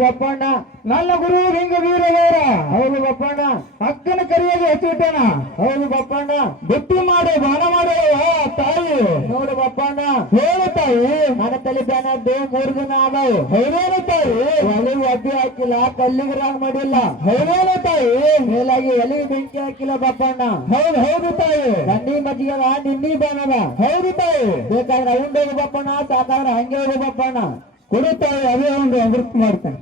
ಬಪ್ಪಣ್ಣ ನನ್ನ ಗುರು ಹಿಂಗ ವೀರವರ ಹೌದು ಬಪ್ಪಣ್ಣ ಅಕ್ಕನ ಕರಿಯಲ್ಲಿ ಹೆಚ್ಚಿಟ್ಟಣ ಹೌದು ಬಪ್ಪಣ್ಣ ಬುಟ್ಟಿ ಮಾಡಿ ಬಾಣ ಮಾಡುವ ತಾಯಿ ನೋಡು ಬಪ್ಪಣ್ಣ ಹೇಳು ತಾಯಿ ನನ್ನ ತಲೆ ಬ್ಯಾನದ್ದು 3 ದಿನ ಆದವು ಹೌದೇನು ತಾಯಿ ಒಲಿಗೆ ಒಬ್ಬಿ ಹಾಕಿಲ್ಲ ಕಲ್ಲಿಗೆ ರಾಂಗ್ ಮಾಡಿಲ್ಲ ಹೌದೇನು ತಾಯಿ ಮೇಲಾಗಿ ಎಲಿಗೆ ಬೆಂಕಿ ಹಾಕಿಲ್ಲ ಬಪ್ಪಣ್ಣ ಹೌದು ಹೌದು ತಾಯಿ ನನ್ನಿ ಮಜ್ಜಿಗೆ ನಿನ್ನಿ ಬಾಣದ ಹೌದು ತಾಯಿ ಬೇಕಾದ್ರೆ ಉಂಡೋಗು ಬಪ್ಪಣ್ಣ ಸಾಕಾದ್ರೆ ಹಂಗೆ ಹೋಗು ಬಪ್ಪಣ್ಣ ಕೊಡುತ್ತಾಳೆ ಅದೇ ಒಂದು ಅಮೃತ ಮಾಡ್ತಾನೆ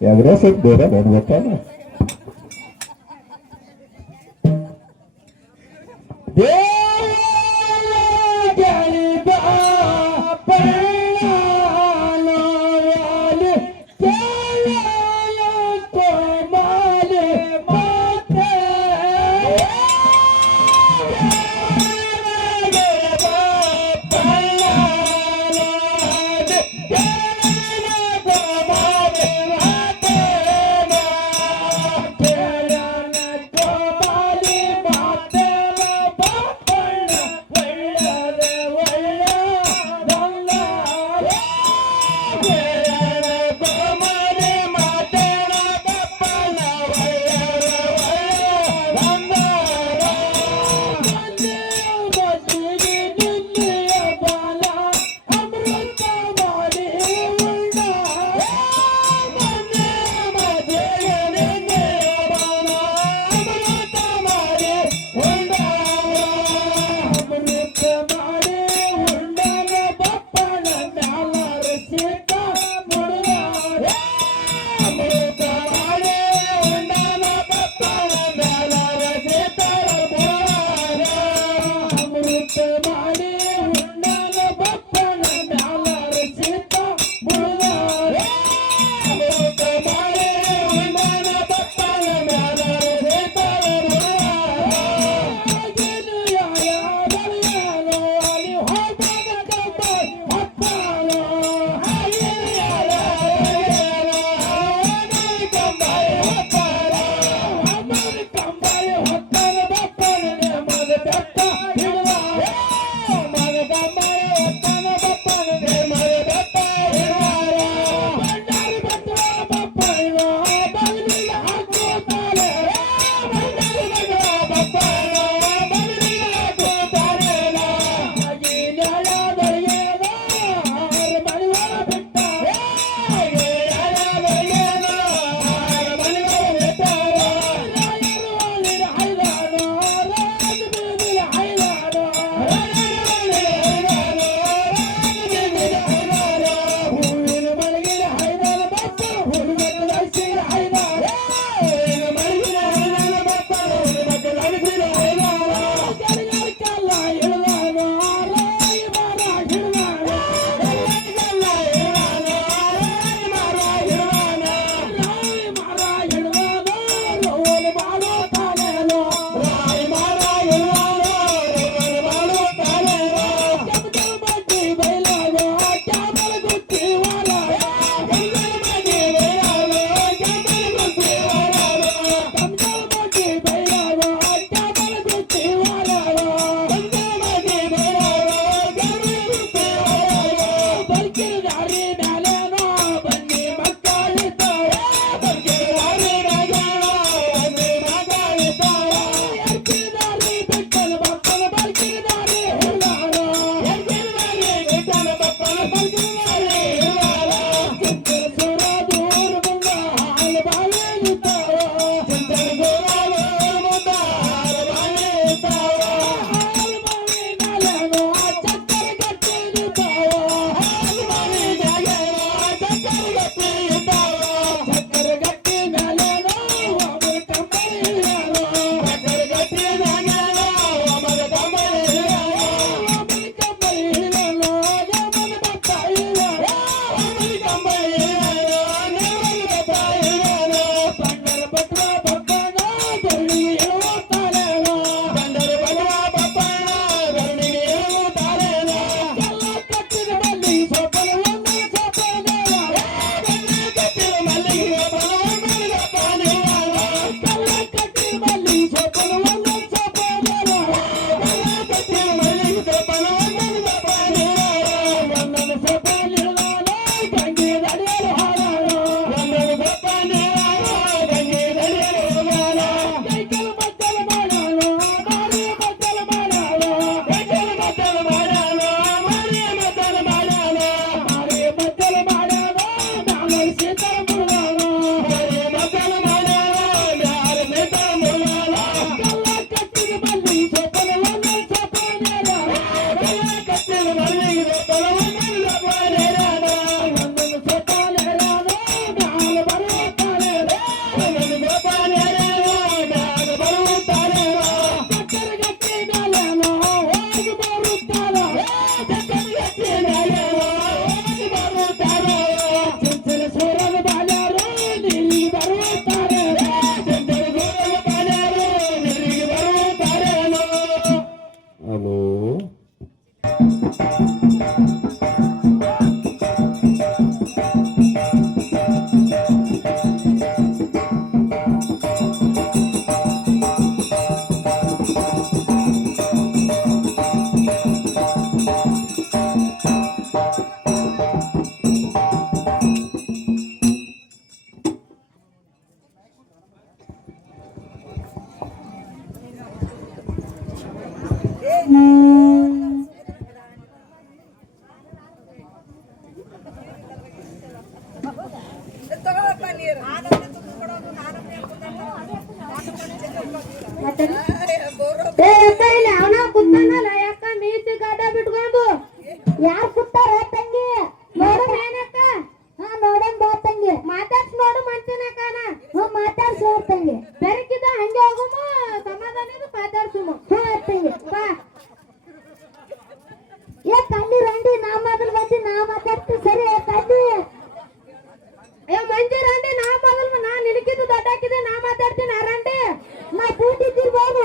ಯಾವ್ದ್ರ ಸ್ವಲ್ಪ ಬೇರೆ ಬೇಡಬೇಕಲ್ಲ ಅವನ ಕುತ್ತಾನಲ್ಲ ಯಾಕ ಮೀಸಿ ಗಡ್ಡ ಬಿಟ್ಕೊಂಡು ಯಾರು ಕುತ್ತಾರ ತಂಗಿ ನೋಡು ಏನಕ್ಕ ನೋಡನ್ ಬಾ ತಂಗಿ ಮಾತಾಡ್ಸ್ ನೋಡು ಮಾಡ್ತೀನಕ್ಕನ ಮಾತಾಡ್ಸು ತಂಗಿ ಬೆರಕಿದ ಹಂಗೆ ಹೋಗುಮ ಸಮಾಧಾನ ಮಾತಾಡ್ಸುಮ ತಂಗಿ ಬಾ ಏ ಕಲ್ಲಿ ರಂಡಿ ನಾ ಮೊದಲು ಬಂದಿ ನಾ ಮಾತಾಡ್ತಿ ಸರಿ ಕಲ್ಲಿ ಏ ಮಂಜಿ ರಂಡಿ ನಾ ಮೊದಲು ನಾ ನಿನಕಿದ್ದು ದೊಡ್ಡಾಕಿದೆ ನಾ ಮಾತಾಡ್ತೀನಿ ರಂಡಿ ನಾ ಕೂತಿದ್ದಿರ್ಬೋದು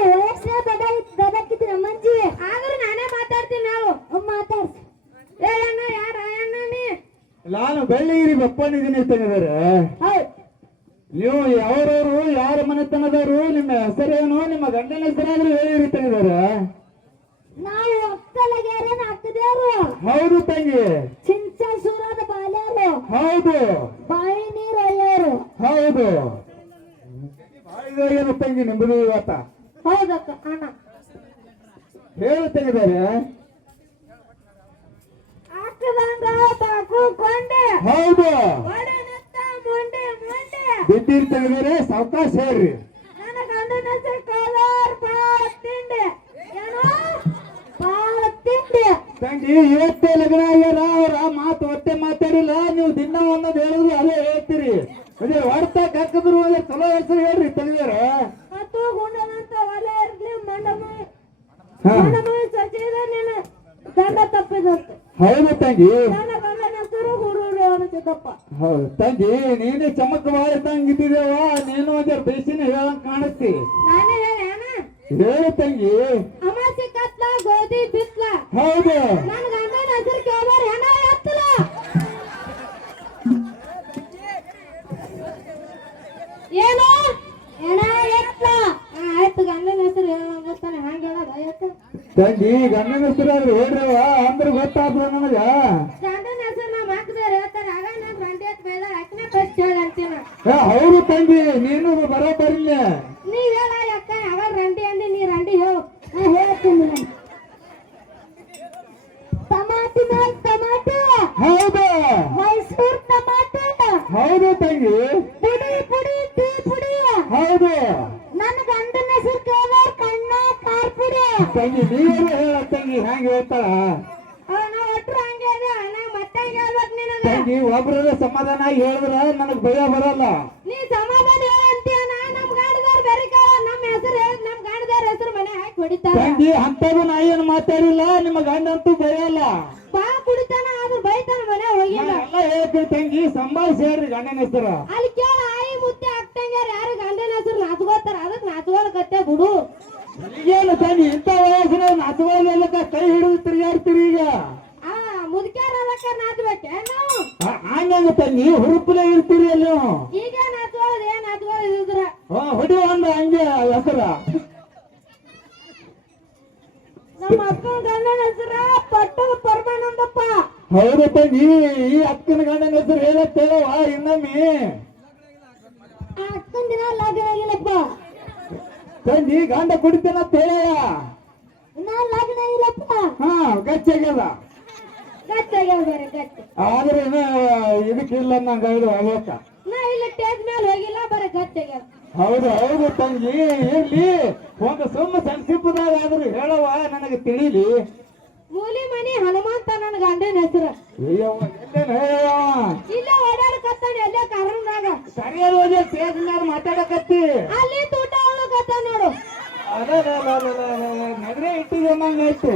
ದೊಡ್ಡಾಕಿದ್ದೀನಿ ಮಂಜಿ ಆದ್ರೂ ನಾನೇ ಮಾತಾಡ್ತೀನಿ ನಾವು ಮಾತಾಡ್ಸಿ ಏ ಅಣ್ಣ ಯಾರ ಅಣ್ಣ ನೀ ನಾನು ಬೆಳ್ಳಿಗಿರಿ ಬಪ್ಪನಿದ್ದೀನಿ ತಂಗಿದಾರೆ ಹೌದು ನೀವು ಯಾವ್ರವ್ರು ಯಾರ ಮನೆತನದವರು ನಿಮ್ಮ ಹೆಸರೇನು ನಿಮ್ಮ ಗಂಡನ ಹೆಸರಾದ್ರೂ ಹೇಳಿರಿ ತಂಗಿದಾರೆ ನಾವು ಒಕ್ಕಲಗೇರನ ಹಾಕಿದೇವ್ರು ಹೌದು ತಂಗಿ ಚಿಂಚ ಸೂರದ ಬಾಲ್ಯಾರು ಹೌದು ಬಾಯಿ ನೀರು ಅಯ್ಯೋರು ಹೌದು ಏನು ತಂಗಿ ನಿಮ್ಮದು ಇವತ್ತ ಹೌದಕ್ಕ ಅಣ್ಣ ಹೇಳು ತಂಗಿದಾರೆ ಹಾಕಿದಂಗ ಬಾಕುಕೊಂಡೆ ಹೌದು ಒಡೆನತ್ತ ಮುಂಡೆ ಮುಂಡೆ ಬಿದ್ದೀರಿ ತಂಗಿದಾರೆ ಸಾವಕಾಶ ಹೇಳ್ರಿ ನನ್ನ ಗಂಡನ ಹೆಸರು ಕಾಲಾರ್ ಬಾಳ ತಿಂಡೆ ಏನೋ ಬಾಳ ತಿಂಡೆ ತಂಗಿ ಇವತ್ತೇ ಲಗ್ನ ಆಗ್ಯಾರ ಅವ್ರ ಮಾತು ಒಟ್ಟೆ ಮಾತಾಡಿಲ್ಲ ನೀವು ದಿನ ಒಂದೊಂದು ಹೇಳಿದ್ರು ಅದೇ ಹೇಳ್ತೀರಿ ಅದೇ ಹೊಡ್ತಾಕ್ ಹಾಕಿದ್ರು ಅದೇ ಚಲೋ ಹೆಸರು ಹೇಳ್ರಿ ತಂಗಿದಾರ ಮತ್ತು ಗುಂಡನಂತ ಒಲೆ ಇರ್ಲಿ ಮಂಡಮ ಸಚಿದ ನೀನು ದಂಡ ತಪ್ಪಿದಂತೆ ಹೌದು ತಂಗಿ ನನ್ನ ಗಂಡನ ಹೆಸರು ಗುರು ಅನ್ನಿಸಿದಪ್ಪ ಹೌದು ತಂಗಿ ನೀನೇ ಚಮಕ್ ಬಾಳ ತಂಗಿದ್ದೇವ ನೀನು ಒಂದ್ ಬೇಸಿನ ಹೇಳಂಗ್ ಕಾಣಿಸ್ತಿ ನಾನೇ ಹೇಳ ಹೇಳು ತಂಗಿ ಅಮಾಸಿ ಕತ್ಲ ಗೋಧಿ ಬಿತ್ಲ ಹೌದು ನನ್ನ ಗಂಡನ ಹೆಸರು ಕೇಳೋರು ಹೆಣ ಎತ್ತಲ ಏನು ಹೆಣ ಎತ್ತಲ ಆಯ್ತು ಗಂಡನ ಹೆಸರು ಹೇಳತ್ತಾನೆ ಹಂಗ ಹೇಳೋದ ಆಯ್ತು ತಂಗಿ ಗಂಡನ ಹೆಸರು ಹೇಳ್ರವ ಅಂದ್ರೆ ಗೊತ್ತಾಗ್ತದ ನನಗ ಗಂಡನ ಹೆಸರು ನಮ್ಮ ಹಾಕಿದವ್ರು ಹೇಳ್ತಾರೆ ಆಗ ನಾನು ರಂಡಿ ಎತ್ ಬೇಡ ಅಕ್ಕನೇ ಫಸ್ಟ್ ಹೇಳ ಅಂತೀನ ಹೌದು ತಂಗಿ ನೀನು ಬರೋಬ್ಬರಿಲ್ಲ ನೀ ಹೇಳ ಅಕ್ಕ ಅವಾಗ ರಂಡಿ ಅಂದಿ ನೀ ರಂಡಿ ಹೇಳು ನಾ ಹೇಳ್ತೀನಿ ನಾನು ಟಮಾಟಿ ಮೇಲೆ ಟಮಾಟೆ ಹೌದು ಮೈಸೂರು ಟಮಾಟೆ ಹೌದು ತಂಗಿ ಪುಡಿ ಪುಡಿ ಟೀ ಪುಡಿ ಹೌದು ನನ್ನ ಗಂಡನ ಹೆಸರು ಕೇಳೋರು ಕಣ್ಣ ಕಾರ್ ಪುಡಿ ತಂಗಿ ನೀರು ಹೇಳ ತಂಗಿ ಹ್ಯಾಂಗ ಹೇಳ್ತಾಳ ನಾ ಒಟ್ರು ಹಂಗೆ ಅದ ಅಣ್ಣ ಮತ್ತೆ ಹಂಗೆ ಹೇಳ್ಬೇಕು ನಿನಗ ತಂಗಿ ಒಬ್ರದ ಸಮಾಧಾನ ಆಗಿ ಹೇಳಿದ್ರ ನನಗ್ ಭಯ ಬರಲ್ಲ ನೀ ಸಮಾಧಾನ ಹೇಳಂತೀಯ ನಮ್ಮ ಗಾಡಿದಾರ ಬೇರೆ ನಮ್ಮ ಹೆಸರು ಹೇಳಿ ನಮ್ಮ ಗಾಡಿದಾರ ಹೆಸರು ಮನೆ ಹಾಕಿ ಹೊಡಿತಾರ ತಂಗಿ ಅಂತದು ನಾ ಏನು ಮಾತಾಡಿಲ್ಲ ನಿಮ್ಮ ಗಂಡಂತೂ ಭಯಲ್ಲ ಬಾ ಕುಡಿತಾನ ಆದ್ರೂ ಬೈತಾನ ಮನೆ ಹೋಗಿಲ್ಲ ಎಲ್ಲ ಹೇಳ್ತೀವಿ ತಂಗಿ ಸಂಭಾಳಿಸಿ ಹೇಳ್ರಿ ಗಂಡನ ಹೆಸರು ಅಲ್ಲಿ ಕೇಳ ಆಯಿ ಮುತ್ತೆ ಅಕ್ಕಂಗ್ಯಾರ ಯಾರು ಗಂಡನ ಹೆಸರು ನಾಚ್ಕೋತಾರ ಅದಕ್ಕೆ ನಾಚ್ಕೊಳಕತ್ತೆ ಬಿಡು ಈಗೇನು ತಂಗಿ ಇಂಥ ವಯಸ್ಸಿನ ನಾಚುವಲ್ಲಕ್ಕ ಕೈ ಹಿಡಿದು ತಿರುಗಾಡ್ತೀರಿ ಈಗ ಆ ಮುದುಕ್ಯಾರ ಅದಕ್ಕೆ ನಾಚ್ಬೇಕೇನು ಹಂಗ ತಂಗಿ ಹುರುಪಲೆ ಇರ್ತೀರಿ ಅಲ್ಲಿ ಈಗ ನಾಚ್ಕೊಳ್ಳೋದು ಏನ್ ನಾಚ್ಕೊಳ್ಳೋದಿದ್ರ ಹೊಡಿ ಒಂದ ಹಂಗೆ ಹೆಸರ ನಮ್ಮ ಅಕ್ಕನ ಗಂಡನ ಹೆಸರ ಪಟ್ಟದ ಪರಮಾನಂದಪ್ಪ ಹೌದು ತಂಗಿ ಈ ಅಕ್ಕನ ಗಂಡನ ಹೆಸರು ಹೇಳತ್ತೇವ ಇನ್ನೊಮ್ಮೆ ಆ ಅಕ್ಕನ ದಿನ ಲಗ್ನ ಆಗಿಲ್ಲಪ್ಪ ತಂಗಿ ಗಂಡ ಕುಡಿತೇನಂತ ಹೇಳ ನಾ ಲಗ್ನ ಆಗಿಲ್ಲಪ್ಪ ಹಾ ಗಚ್ಚಾಗ್ಯದ ಗಟ್ಟಾಗ್ಯಾವ ಬೇರೆ ಗಟ್ಟಿ ಆದ್ರೆ ಇದಕ್ಕಿಲ್ಲ ನಂಗ ಅವತ್ತ ನಾ ಇಲ್ಲ ಟೇಜ್ ಮೇಲೆ ಹೋಗಿಲ್ಲ ಬರೀ ಗಟ್ಟಾಗ್ಯಾವ ಹೌದು ಹೌದು ತಂಗಿ ಇರ್ಲಿ ಒಂದು ಸುಮ್ಮ ಸಂಕ್ಷಿಪ್ತದಾಗ ಆದ್ರೂ ಹೇಳವ ನನಗೆ ತಿಳಿಲಿ ಮೂಲಿ ಮನಿ ಹನುಮಂತ ನನ್ನ ಗಂಡನ ಹೆಸರು ಇಲ್ಲ ಓಡಾಡಕತ್ತಾನ ಎಲ್ಲೇ ಕಾರಣದಾಗ ಸರಿಯಾದ ಹೋಗಿ ಸ್ಟೇಜ್ ಮೇಲೆ ಮಾತಾಡಕತ್ತಿ ಅಲ್ಲಿ ತೂಟ ಅವಳಕತ್ತ ನೋಡು ನಗರೇ ಇಟ್ಟಿದೆ ನಂಗಾಯ್ತು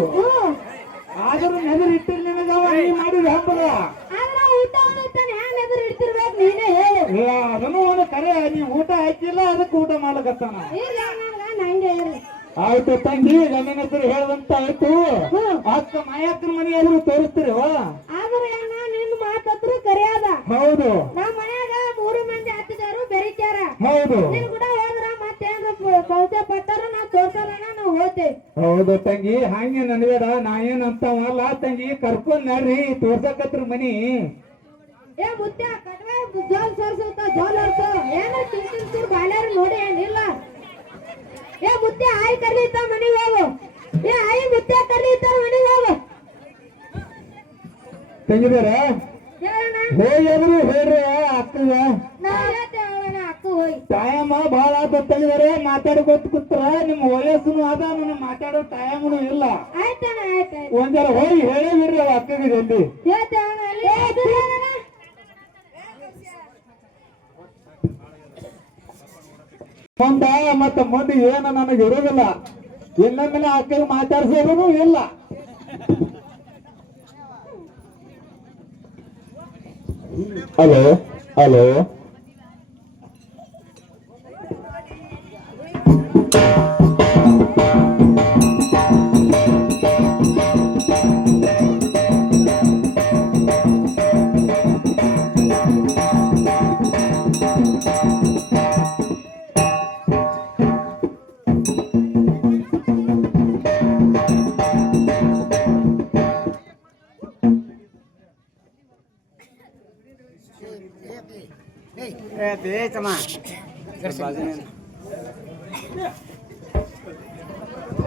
ಆದ್ರೂ ನೆದರ್ ಇಟ್ಟಿಲ್ಲ ನಿನಗವ ನೀ ಮಾಡಿದ ಹಬ್ಬದ ಆದ್ರ ಊಟ ಅವಳತ್ತಾನೆ ಹ್ಯಾಂಗ ಎದುರು ಇಡ್ತಿರ್ಬೇಕು ನೀನೇ ಹೇಳು ಅದನ್ನು ಒಂದು ಕರೆ ನೀ ಊಟ ಹಾಕಿಲ್ಲ ಅದಕ್ಕೆ ಊಟ ಮಾಡ್ಲಕತ್ತಾನ ಇಲ್ಲ ನನ್ಗ ನಂಗೆ ಇರ್ಲಿ ಆಯ್ತು ತಂಗಿ ಗಂಡನ ಹೆಸರು ಹೇಳದಂತ ಆಯ್ತು ಅಕ್ಕ ಮಾಯಕ್ಕನ ಮನೆ ಎದುರು ತೋರಿಸ್ತೀರಿ ಆದ್ರೆ ಅಣ್ಣ ನಿನ್ ಮಾತತ್ರ ಕರೆಯದ ಹೌದು ನಮ್ಮ ಮನ್ಯಾಗ 3 ಮಂದಿ ಹತ್ತಿದಾರು ಬೆರಿಕ್ಯಾರ ಹೌದು ನಿನ್ ಕೂಡ ಹೋದ್ರ ಮತ್ತೇನ್ರ ಕೌತೆ ಪಟ್ಟಾರ ನಾವ್ ತೋರ್ಸೋಣ ನಾವ್ ಹೋಗ್ತೇವೆ ಹೌದು ತಂಗಿ ಹಂಗೆ ನನ್ಬೇಡ ನಾ ಏನಂತವಲ್ಲ ತಂಗಿ ಕರ್ಕೊಂಡ್ ನಡ್ರಿ ತೋರ್ಸಕತ್ರ ಮನಿ ಏ ಮುತ್ಯ ಕಟ್ವೆ ಜೋಲ್ ಸರ್ಸುತ್ತ ಜೋಲ್ ಅರ್ಸ ಏನ ಚಿಂಚಿಂಚೂರ್ ಬಾಲ್ಯಾರು ನೋಡಿ ಏನಿಲ್ಲ ಏ ಮುತ್ಯ ಆಯ್ ಕರ್ಲಿತ್ತ ಮನಿಗೆ ಹೋಗು ಏ ಆಯ್ ಮುತ್ಯ ಕರ್ಲಿತ್ತ ಮನಿಗೆ ಹೋಗು ತಂಗಿದಾರ ಹೇಳಣ್ಣ ಹೋಗಿದ್ರು ಹೇಳ್ರಿ ಅಕ್ಕಗ ನಾ ಹೇಳ್ತೇವಣ್ಣ ಅಕ್ಕ ಹೋಗಿ ಟೈಮ್ ಬಾಳ ಆತ ತೆಗಿದಾರೆ ಮಾತಾಡ್ಕೊತ ಕೂತ್ರ ನಿಮ್ಮ ವಯಸ್ಸುನು ಅದ ನನ್ನ ಮಾತಾಡೋ ಟೈಮ್ನು ಇಲ್ಲ ಆಯ್ತಣ್ಣ ಆಯ್ತಾಯ್ತು ಒಂದರ ಹೋಗಿ ಹೇಳೇ ಬಿಡ್ರಿ ಅವ ಅಕ್ಕಗೆ ಜಲ್ದಿ ಹೇಳ್ತೇವಣ್ಣ ಅಲ್ಲಿ ಹೇಳಣ್ಣ ಮುಂದ ಮುಂದೆ ಏನ ನನಗೆ ಇರೋದಿಲ್ಲ ಇನ್ನೊಮ್ಮೆ ಅಕ್ಕಗೆ ಮಾತಾಡ್ಸೋದು ಇಲ್ಲ ಹಲೋ ಹಲೋ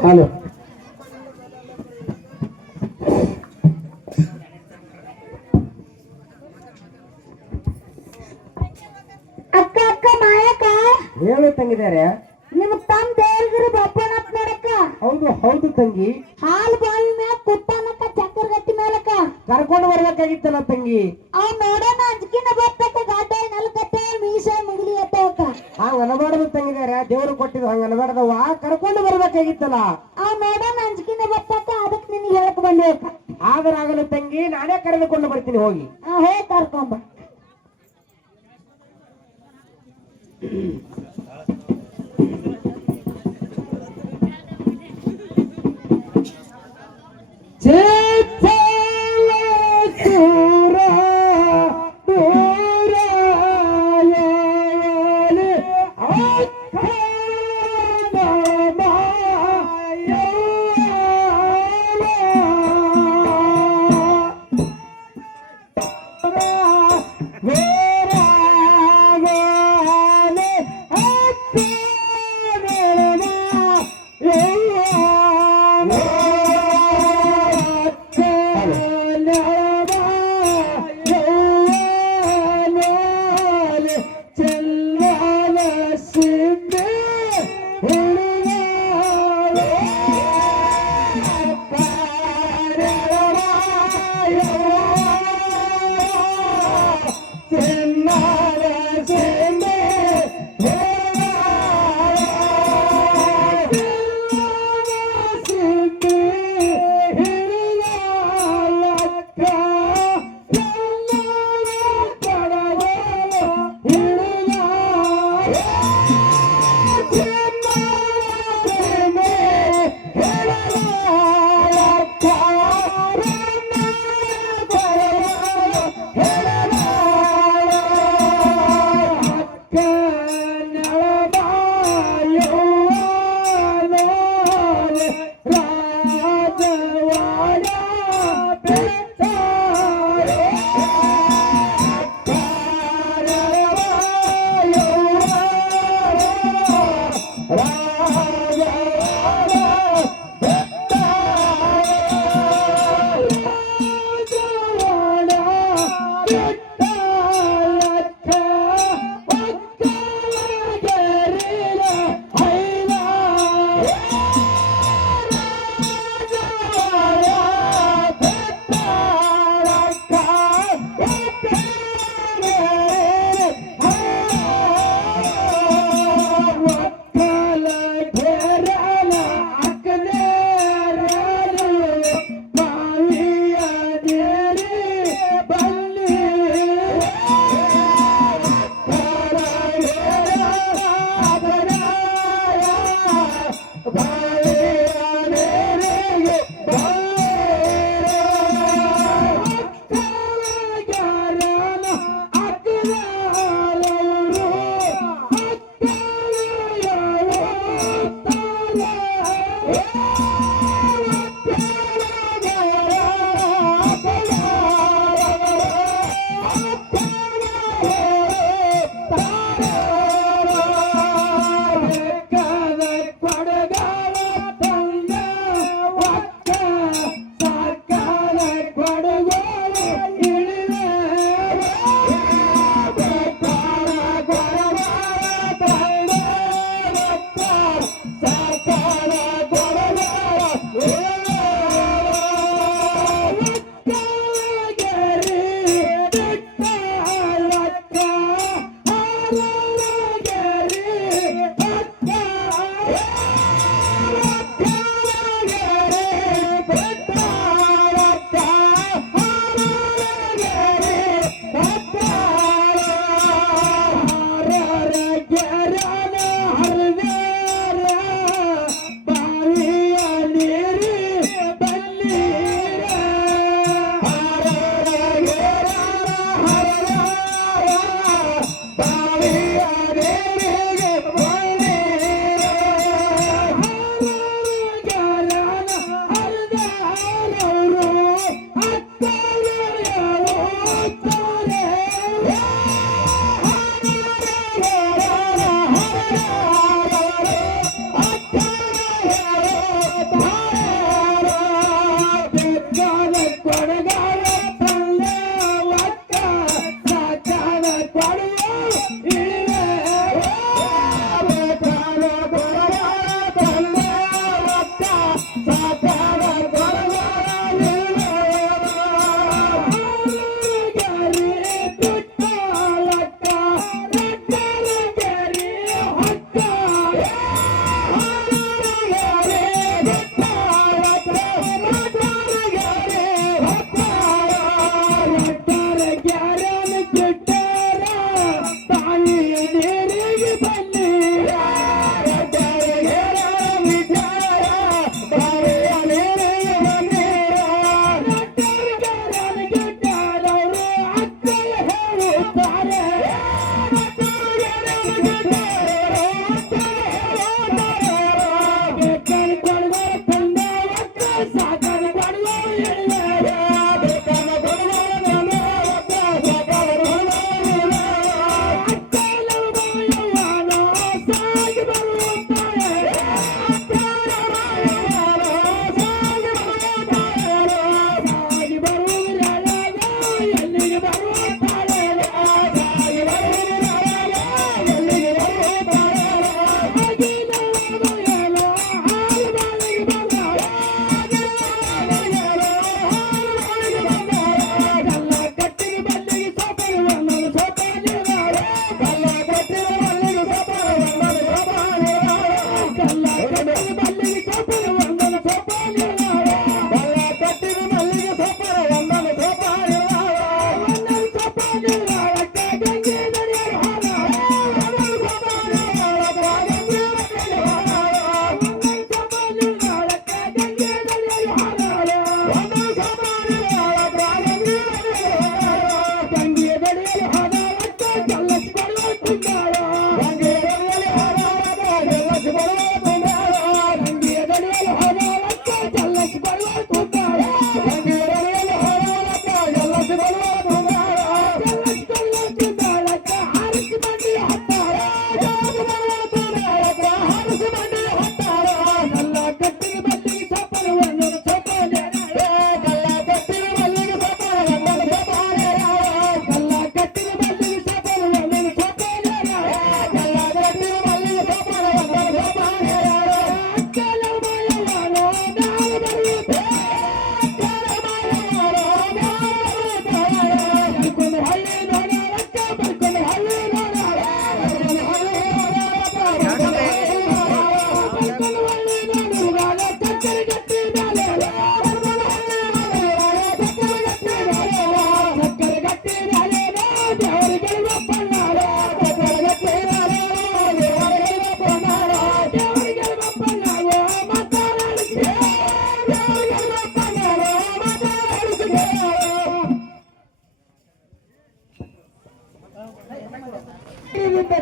ಹಲೋ ಅಕ್ಕ ಅಕ್ಕ ಮಾಯಕ್ಕ ಹೇಳು ತಂಗಿದಾರೆ ನಿಮ್ ತಮ್ಮ ದೇವ್ರಿಗಿರಿ ಬಪ್ಪನಪ್ಪ ನೋಡಕ್ಕ ಹೌದು ಹೌದು ತಂಗಿ ಹಾಲು ಬಾವಿ ಮ್ಯಾಗ ಕುತ್ತಾನಕ್ಕ ಚಕ್ಕರ್ಗಟ್ಟಿ ಮೇಲಕ್ಕ ಕರ್ಕೊಂಡು ಬರ್ಬೇಕಾಗಿತ್ತಲ್ಲ ತಂಗಿ ಅವ್ ನೋಡೋಣ ಅಂಜ್ಕಿನ ಬರ್ತಕ್ಕ ಗಾಟ ನಲ್ಕತ್ತೆ ಮೀಸ ಮುಗಿಲಿ ಅತ್ತವಕ್ಕ ಹಂಗ ಅನಬಾರ್ದು ತಂಗಿದಾರೆ ದೇವ್ರು ಕೊಟ್ಟಿದ್ದು ಹಂಗ ಅನಬಾರ್ದವ ಕರ್ಕೊಂಡು ಬರ್ಬೇಕಾಗಿತ್ತಲ್ಲ ಅವ್ ನೋಡೋಣ ಅಂಜ್ಕಿನ ಬರ್ತಕ್ಕ ಅದಕ್ಕೆ ನಿನಗೆ ಹೇಳಕ್ ಬಂದಿವಕ್ಕ ಆದರಾಗಲು ತಂಗಿ ನಾನೇ ಕರೆದುಕೊಂಡು ಬರ್ತೀನಿ ಹೋಗಿ ಹೋಗಿ ಕರ್ಕೊಂಬ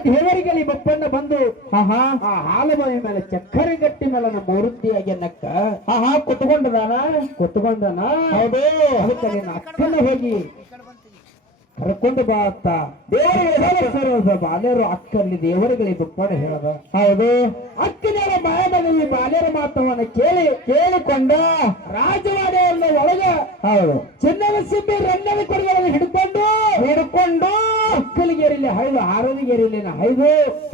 ದೇವರಿಗೆ ಬಪ್ಪಣ್ಣ ಬಂದು ಆ ಹಾಲುಬಾವಿ ಮೇಲೆ ಚಕ್ಕರೆ ಗಟ್ಟಿ ಮೇಲೆ ನಮ್ಮ ಮೂರ್ತಿಯಾಗಿ ನಕ್ಕ ಕುತ್ಕೊಂಡನ ಹೌದು. ಅದಕ್ಕೆ ನಿನ್ನ ಅಕ್ಕನ ಹೋಗಿ ಕರ್ಕೊಂಡು ಬಾ ಅಂತ ದೇವರಿಗೆ ಬಾಲ್ಯರು ಅಕ್ಕಲ್ಲಿ ದೇವರುಗಳಿಗೆ ಬಪ್ಪಣ್ಣ ಹೇಳದ. ಹೌದು. ಅಕ್ಕನ ಬಾಯದಲ್ಲಿ ಬಾಲ್ಯರ ಮಾತವನ್ನ ಕೇಳಿಕೊಂಡ ರಾಜವಾಡಿಯನ್ನು ಒಳಗ ಹೌದು ಚಿನ್ನದ ಸಿಬ್ಬಿ ರನ್ನದ ಕೊಡುಗೆಯನ್ನು ಹಿಡ್ಕೊಂಡು ಅಕ್ಕಲಿಗೆರಿಲಿ ಹೈದು ಹಾರದಿಗೆರಿಲಿ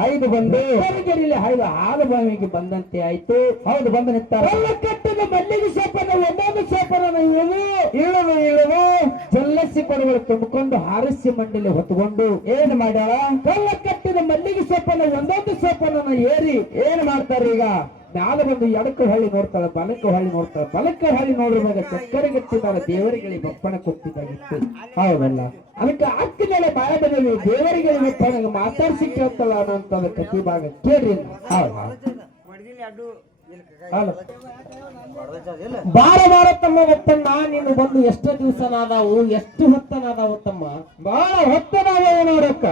ಹೈದು ಬಂದು ಗೆರಿಲಿ ಹೈದು ಹಾಲು ಬಾವಿಗೆ ಬಂದಂತೆ ಆಯ್ತು. ಹೌದು. ಬಂದು ನಿಂತಾರ ಕಟ್ಟಿದ ಮಲ್ಲಿಗೆ ಸೋಪನ ಒಂದೊಂದು ಸೋಪನ ಇಳುವು ಜಲ್ಲಸಿ ಕೊಡುಗಳು ತುಂಬಿಕೊಂಡು ಹಾರಸ್ಯ ಮಂಡಲಿ ಹೊತ್ತುಕೊಂಡು ಏನ್ ಮಾಡ್ಯಾಳ, ಕಲ್ಲ ಕಟ್ಟಿದ ಮಲ್ಲಿಗೆ ಸೊಪ್ಪನ ಒಂದೊಂದು ಸೊಪ್ಪನ ಏರಿ ಏನ್ ಮಾಡ್ತಾರೆ ಈಗ ಮ್ಯಾಲ ಬಂದು ಎಡಕ್ಕೆ ಹಳ್ಳಿ ನೋಡ್ತಾಳೆ, ಬಲಕ್ಕೆ ಹಳ್ಳಿ ನೋಡ್ತಾಳೆ. ಬಲಕ್ಕೆ ಹಳ್ಳಿ ನೋಡಿರುವಾಗ ಚಕ್ಕರೆ ಗಟ್ಟಿದಾರ ದೇವರಿಗೆ ಬಪ್ಪಣ ಕೊಟ್ಟಿದ್ದಾಗಿತ್ತು. ಹೌದಲ್ಲ. ಅದಕ್ಕೆ ಅಕ್ಕನೆಲ್ಲ ಬಾಯ ಬಂದಲ್ಲಿ ದೇವರಿಗೆ ಬಪ್ಪಣ ಮಾತಾಡ್ಸಿ ಕೇಳ್ತಾಳ ಅನ್ನೋಂಥದ್ದು ಕತಿ ಭಾಗ ಕೇಳ್ರಿ. ಹೌದಾ. ಬಾರ ತಮ್ಮ ಬಪ್ಪಣ್ಣ, ನೀನು ಬಂದು ಎಷ್ಟು ದಿವಸನಾದವು, ಎಷ್ಟು ಹೊತ್ತನಾದವು ತಮ್ಮ? ಬಹಳ ಹೊತ್ತನಾದವ ನೋಡಕ್ಕ.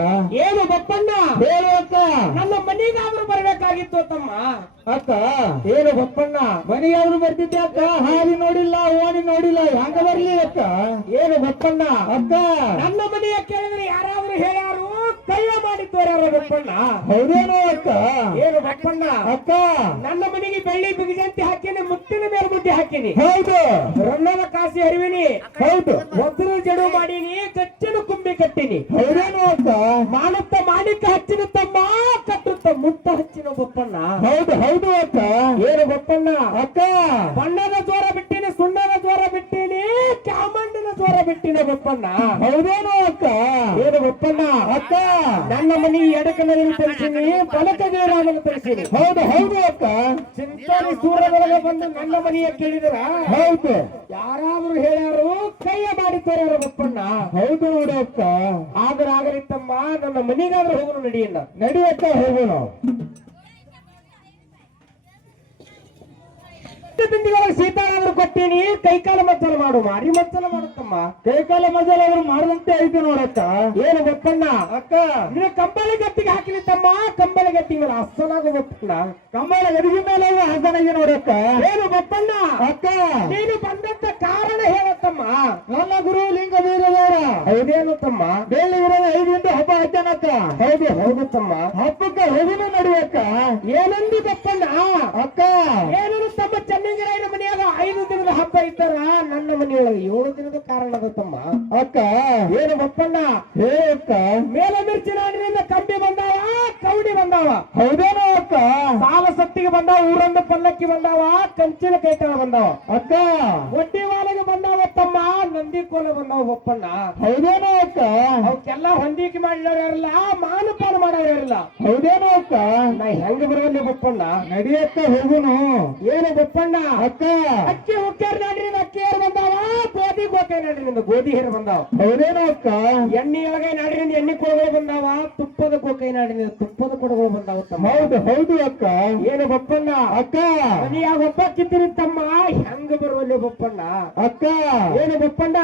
ಏನು ಬಪ್ಪಣ್ಣ ಹೇಳುವಕ್ಕ? ನನ್ನ ಮನೆಗಾದ್ರೂ ಬರ್ಬೇಕಾಗಿತ್ತು ತಮ್ಮ. ಅಕ್ಕ ಏನು ಬಪ್ಪಣ್ಣ ಮನೆಗಾದ್ರೂ ಬರ್ತಿದ್ದೆ ಅಕ್ಕ. ಹಾದಿ ನೋಡಿಲ್ಲ, ಓಣಿ ನೋಡಿಲ್ಲ, ಹ್ಯಾಂಗ ಬರ್ಲಿ ಅಕ್ಕ? ಏನು ಬಪ್ಪಣ್ಣ? ಅಕ್ಕ ನನ್ನ ಮನೆಯ ಕೇಳಿದ್ರೆ ಯಾರಾದ್ರೂ ಹೇಳ್ಯಾರು, ಕೈಯ ಮಾಡಿ ತೋರ್ಯಾರ ಬಪ್ಪಣ್ಣ. ಹೌದೇನೋ ಅಕ್ಕ? ಏನು ಬಪ್ಪಣ್ಣ? ಅಕ್ಕ ನನ್ನ ಮನೆಗೆ ಬೆಳ್ಳಿ ಬಿಗಿಜಂತಿ ಹಾಕಿನಿ, ಮುತ್ತಿನ ಮೇಲೆ ಬುದ್ಧಿ ಹಾಕಿನಿ. ಹೌದು. ರನ್ನದ ಕಾಸಿ ಹರಿವಿನಿ. ಹೌದು. ಒಬ್ಬರು ಜಡು ಮಾಡೀನಿ, ಕಚ್ಚಿನ ಕುಂಬಿ ಕಟ್ಟಿನಿ. ಹೌದೇನೋ ಅಕ್ಕ? ಮಾನುತ್ತ ಮಾಣಿಕ ಹಚ್ಚಿನ ತಮ್ಮ, ಕಟ್ಟುತ್ತ ಮುತ್ತ ಹಚ್ಚಿನ ಬಪ್ಪಣ್ಣ. ಹೌದು. ಹೌದು ಅಕ್ಕ. ಏನು ಬಪ್ಪಣ್ಣ? ಅಕ್ಕ ಬಣ್ಣದ ಜ್ವರ ಬಿಟ್ಟಿನಿ, ಸುಣ್ಣದ ಜ್ವರ ಬಿಟ್ಟಿನಿ, ಚಾಮಂಡಿನ ಜ್ವರ ಬಿಟ್ಟಿನ ಬಪ್ಪಣ್ಣ. ಹೌದೇನೋ ಅಕ್ಕ? ಏನು ಬಪ್ಪಣ್ಣ? ಅಕ್ಕ ನನ್ನ ಮನಿ ಎಡಕನಲ್ಲಿ ತರಿಸಿನಿ, ಬಲಕಗೆ ರಾಮನ ತರಿಸಿನಿ. ಹೌದು. ಹೌದು ಅಕ್ಕ. ಚಿಂತಾರಿ ಸೂರ್ಯದೊಳಗೆ ಬಂದು ನನ್ನ ಮನೆಯ ಕೇಳಿದ್ರ ಹೌದು ಯಾರಾದ್ರೂ ಹೇಳ್ಯಾರು, ಕೈಯ ಮಾಡಿ ತೋರ್ಯಾರ ಬಪ್ಪಣ್ಣ. ಹೌದು ನೋಡಿ ಅಕ್ಕ. ಆದ್ರೆ ಆಗಲಿತ್ತಮ್ಮ, ನನ್ನ ಮನೆಗಾದ್ರೂ ಹೋಗೋಣ ನಡಿಯಲ್ಲ. ನಡಿಯಕ್ಕ ಹೋಗೋಣ. ಬಿಂದಿಗಳಿಗೆ ಸೀತಾರಾದ್ರು ಕೊಟ್ಟೀನಿ, ಕೈಕಾಲ ಮಜ್ಜಲ ಮಾಡು, ಮಾರಿ ಮಜ್ಜಲ ಮಾಡುತ್ತಮ್ಮ. ಕೈಕಾಲ ಮಜ್ಜಲ ಆದ್ರೂ ಮಾಡದಂತೆ ಐತಿ ನೋಡಕ್ಕ. ಏನು ಬಪ್ಪಣ್ಣ? ಅಕ್ಕ ನಿನ್ನ ಕಂಬಳಿ ಗಟ್ಟಿಗೆ ಹಾಕಿನಿ ತಮ್ಮ, ಕಂಬಳಿ ಗಟ್ಟಿ ಮೇಲೆ ಹಸ್ತನಾಗು ಬಪ್ಪಣ್ಣ. ಕಂಬಳ ಗಡಿಗೆ ಮೇಲೆ ಹಸ್ತನಾಗಿ ನೋಡಕ್ಕ. ಏನು ಬಪ್ಪಣ್ಣ? ಅಕ್ಕ ನೀನು ಬಂದಂತ ಕಾರಣ ಹೇಳತ್ತಮ್ಮ. ನನ್ನ ಗುರು ಲಿಂಗ ವೀರವರ. ಹೌದೇನು ತಮ್ಮ? ಬೆಳ್ಳಿ ವಿರೋಧ 5 ಗಂಟೆ ಹಬ್ಬ ಹಚ್ಚನಕ್ಕ. ಹೌದು. ಹೌದು ತಮ್ಮ. ಹಬ್ಬಕ್ಕೆ ಹೋಗುನ ನಡುವಕ್ಕ. ಏನಂದಿ ಬಪ್ಪಣ್ಣ? ಅಕ್ಕ ಏನು ತಮ್ಮ ಚೆನ್ನಂಗಿರಾಯನ ಮನೆಯಾಗ 5 ದಿನದ ಹಬ್ಬ ಇದ್ದಾರ, ನನ್ನ ಮನೆಯೊಳಗೆ 7 ದಿನದ ಕಾರಣ ಅದ ತಮ್ಮ. ಅಕ್ಕ ಏನು ಬಪ್ಪಣ್ಣ? ಅಕ್ಕ ಮೇಲ ಮಿರ್ಚಿನ ಹಣ್ಣಿನಿಂದ ಕಂಬಿ ಬಂದಾವ, ಕೌಡಿ ಬಂದಾವ. ಹೌದೇನೋ ಅಕ್ಕ? ಸಾಲ ಸತ್ತಿಗೆ ಬಂದಾವ, ಊರೊಂದು ಪಲ್ಲಕ್ಕಿ ಬಂದಾವ, ಕಂಚಿನ ಕೈತಾಳ ಬಂದಾವ. ಅಕ್ಕ ಒಡ್ಡಿ ವಾಲಿಗೆ ಬಂದಾವ ತಮ್ಮ, ನಂದಿ ಕೋಲ ಬಂದಾವ ಬಪ್ಪಣ್ಣ. ಹೌದೇನೋ ಅಕ್ಕ? ಅವಕ್ಕೆಲ್ಲ ಹೊಂದಿಕೆ ಮಾಡಿದವ್ರು ಯಾರಿಲ್ಲ, ಮಾನುಪಾಲ ಮಾಡೋರು ಯಾರಿಲ್ಲ. ಹೌದೇನೋ ಅಕ್ಕ? ನಾ ಹೆಂಗ ಬರವಲ್ಲಿ ಬಪ್ಪಣ್ಣ? ನಡಿಯಕ್ಕ ಹೋಗುನು. ಏನು ಬಪ್ಪಣ್ಣ? ಅಕ್ಕ ಅಕ್ಕಿ ಹುಕ್ಕೇರ್ ನಾಡ್ರಿ, ಅಕ್ಕಿ ಹೇರ್ ಬಂದಾವ, ಗೋಧಿ ಗೋಕೆ ನಾಡ್ರಿ, ಗೋಧಿ ಹೇರ್ ಬಂದಾವ. ಹೌದೇನೋ ಅಕ್ಕ? ಎಣ್ಣೆ ಒಳಗೆ ನಾಡ್ರಿಂದ ಎಣ್ಣೆ ಕೊಡಗಳು ಬಂದಾವ, ತುಪ್ಪದ ಗೋಕೈ ನಾಡಿನ ತುಪ್ಪದ ಕೊಡಗಳು ಬಂದಾವ ತಮ್ಮ. ಹೌದು. ಹೌದು ಅಕ್ಕ. ಏನು ಬಪ್ಪಣ್ಣ? ಅಕ್ಕ ಮನೆಯಾಗ ಒಬ್ಬ ಕಿತ್ತಿರಿ ತಮ್ಮ, ಹೆಂಗ ಬರುವಲ್ಲಿ ಬಪ್ಪಣ್ಣ? ಅಕ್ಕ ಏನು ಬಪ್ಪಣ್ಣ?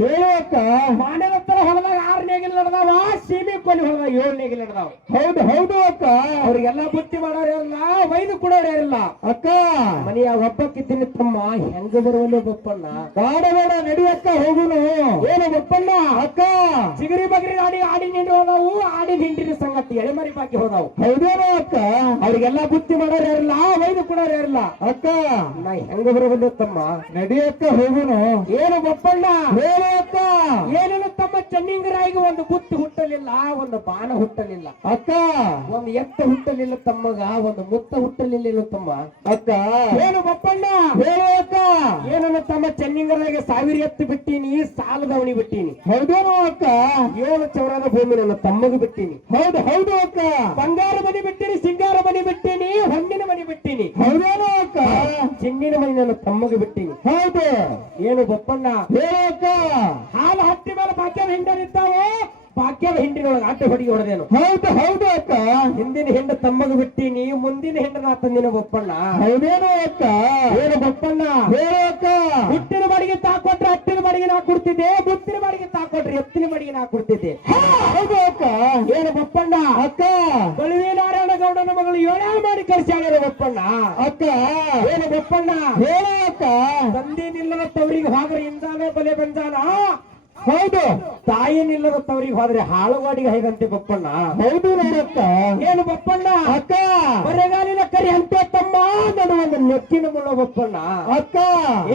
ಹೇಳಕ್ಕ. ಮಾನವ ಹೊಲದಾಗ 6 ನೇಗಿಲ್ ನಡೆದಾವ, ಸೀಮೆ ಕೊಲಿ ಹೊಲದಾಗ 7 ನೇಗಿಲ್ ನಡೆದಾವ. ಹೌದು. ಹೌದು ಅಕ್ಕ. ಅವ್ರಿಗೆಲ್ಲ ಬುತ್ತಿ ಮಾಡೋರು ಯಾರಿಲ್ಲ, ವೈದು ಕೊಡೋರು ಯಾರಿಲ್ಲ. ಅಕ್ಕ ಮನೆಯ ಒಬ್ಬಕ್ಕಿದ್ದೀನಿ ತಮ್ಮ, ಹೆಂಗ ಬರುವಲ್ಲಿ ಬಪ್ಪಣ್ಣ? ಬೇಡ ಬೇಡ ನಡಿಯಕ್ಕ ಹೋಗುನು. ಏನು ಬಪ್ಪಣ್ಣ? ಅಕ್ಕ ಚಿಗರಿ ಬಗರಿ ಆಡಿ ನಿಂಡಿ ಹೋದವು, ಆಡಿ ಹಿಂಡಿನ ಸಂಗತಿ ಎಳೆಮರಿ ಬಾಕಿ ಹೋದವು. ಹೌದೇನೋ ಅಕ್ಕ? ಅವ್ರಿಗೆಲ್ಲ ಬುತ್ತಿ ಮಾಡೋರು ಯಾರಿಲ್ಲ, ವೈದು ಕೊಡೋರು ಯಾರಿಲ್ಲ. ಅಕ್ಕ ನಾ ಹೆಂಗ ಬರುವಲ್ಲಿ ತಮ್ಮ? ನಡಿಯಕ್ಕ ಹೋಗುನು. ಏನು ಬಪ್ಪಣ್ಣ? ಅಕ್ಕ ಏನೇನು ತಮ್ಮ ಚೆನ್ನಿಂಗರಾಯಿಗೆ ಒಂದು ಬುತ್ತಿ ಹುಟ್ಟಲಿಲ್ಲ, ಒಂದು ಬಾಣ ಹುಟ್ಟಲಿಲ್ಲ. ಅಕ್ಕ ಒಂದು ಎತ್ತ ಹುಟ್ಟಲಿಲ್ಲ ತಮ್ಮಗ, ಒಂದು ಮುತ್ತ ಹುಟ್ಟಲಿಲ್ಲ ತಮ್ಮ. ಅಕ್ಕ ಏನು ಬಪ್ಪಣ್ಣ? ಅಕ್ಕ ಏನನ್ನ ತಮ್ಮ ಚೆನ್ನಿಂಗರಾಯಿಗೆ 1000 ಎತ್ತು ಬಿಟ್ಟೀನಿ, ಸಾಲದವಣಿ ಬಿಟ್ಟೀನಿ. ಹೌದೇನೋ ಅಕ್ಕ? 7 ಚೌರದ ಭೂಮಿ ನನ್ನ ತಮ್ಮಗ ಬಿಟ್ಟೀನಿ. ಹೌದು. ಹೌದು ಅಕ್ಕ. ಬಂಗಾರ ಮನಿ ಬಿಟ್ಟೀನಿ, ಸಿಂಗಾರ ಮನಿ ಬಿಟ್ಟೀನಿ, ಹೊನ್ನಿನ ಮನಿ ಬಿಟ್ಟೀನಿ. ಹೌದೇನೋ ಅಕ್ಕ? ಚಿನ್ನಿನ ಮನಿ ನನ್ನ ತಮ್ಮಗ ಬಿಟ್ಟೀನಿ. ಹೌದು. ಏನು ಬಪ್ಪಣ್ಣ? ಅಕ್ಕ ಹಾಲು ಹತ್ತಿ ಮೇಲೆ ಭಾಗ್ಯದ ಹಿಂಡನಿದ್ದಾವೆ, ಭಾಗ್ಯದ ಹಿಂಡಿನೊಳಗೆ ಆಟ ಹೊಡಿಗೆ ಹೊಡೆದೇನು. ಹೌದು. ಹೌದು ಅಕ್ಕ. ಹಿಂದಿನ ಹಿಂಡ ತಮ್ಮಗ ಬಿಟ್ಟೀನಿ, ಮುಂದಿನ ಹಿಂಡನ ತಂದಿನ ಬಪ್ಪಣ್ಣ. ಹೌದೇನೋ ಅಕ್ಕ? ಏನು ಬಪ್ಪಣ್ಣ? ಅಕ್ಕ ಹುಟ್ಟಿನ ಬಾಡಿಗೆ ತಾಕೊಟ್ರೆ ಹಟ್ಟಿನ ಬಾಡಿಗೆ ನಾ ಕೊಡ್ತಿದ್ದೆ, ಬುತ್ತಿನ ಬಾಡಿಗೆ ತಾಕೊಟ್ರಿ ಎತ್ತಿನ ಬಾಡಿಗೆ ನಾ ಕೊಡ್ತಿದ್ದೆ. ಹೌದು ಅಕ್ಕ. ಏನು ಬಪ್ಪಣ್ಣ, ಅಕ್ಕ ಬಳುವೆ ನಾರಾಯಣ ಗೌಡನ ಮಗಳು ಏಳಾಳ ಮಾಡಿ ಕಳ್ಸ್ಯಾಳ ಬಪ್ಪಣ್ಣ. ಅಕ್ಕ ಏನು ಬಪ್ಪಣ್ಣ, ಹೇಳ ಅಕ್ಕ. ತಂದೆ ನಿಲ್ಲದ ತವರಿಗೆ ಹೋದ್ರೆ ಇಂದಾನ ಬಲೆ ಬಂದಾನ, ಹೌದು ತಾಯಿ ನಿಲ್ಲದ ತವರಿಗೆ ಹೋದ್ರೆ ಹಾಳುವಾಡಿಗೆ ಹೇಗಂತೆ ಬಪ್ಪಣ್ಣ. ಹೌದು ನೋಡಕ್ಕ. ಏನು ಬಪ್ಪಣ್ಣ, ಅಕ್ಕ ಬರೆಗಾಲಿನ ಕರಿ ಅಂತೆ ತಮ್ಮ ನಡುವೊಂದು ನೆಚ್ಚಿನ ಮುಳ್ಳ ಬಪ್ಪಣ್ಣ. ಅಕ್ಕ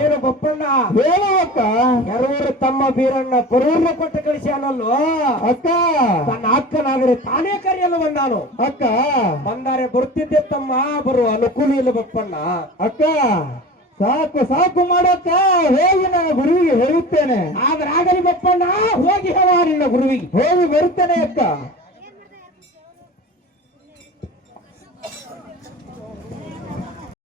ಏನು ಬಪ್ಪಣ್ಣ, ಹೇಳ ಅಕ್ಕ. ಎರವರು ತಮ್ಮ ಬೀರಣ್ಣ ಪರೂರ್ಣ ಕೊಟ್ಟು ಕಳಿಸ್ಯಾನಲ್ಲೋ ಅಕ್ಕ ತನ್ನ ಅಕ್ಕನಾದರೆ ತಾನೇ ಕರೆಯಲು ಬಂದಾನು. ಅಕ್ಕ ಬಂದಾರೆ ಬರ್ತಿದ್ದೆ ತಮ್ಮ, ಬರುವ ಅನುಕೂಲ ಇಲ್ಲ ಬಪ್ಪಣ್ಣ. ಅಕ್ಕ ಸಾಕು ಸಾಕು ಮಾಡಕ್ಕ. ಹೋಗಿ ನನ್ನ ಗುರುವಿಗೆ ಹೇಳುತ್ತೇನೆ. ಆದ್ರೆ ಆಗಲಿ ಬಪ್ಪಣ್ಣ, ಹೋಗಿ ಹೇಳ ನಿನ್ನ ಗುರುವಿಗೆ. ಹೋಗಿ ಬರುತ್ತೇನೆ ಅಕ್ಕ.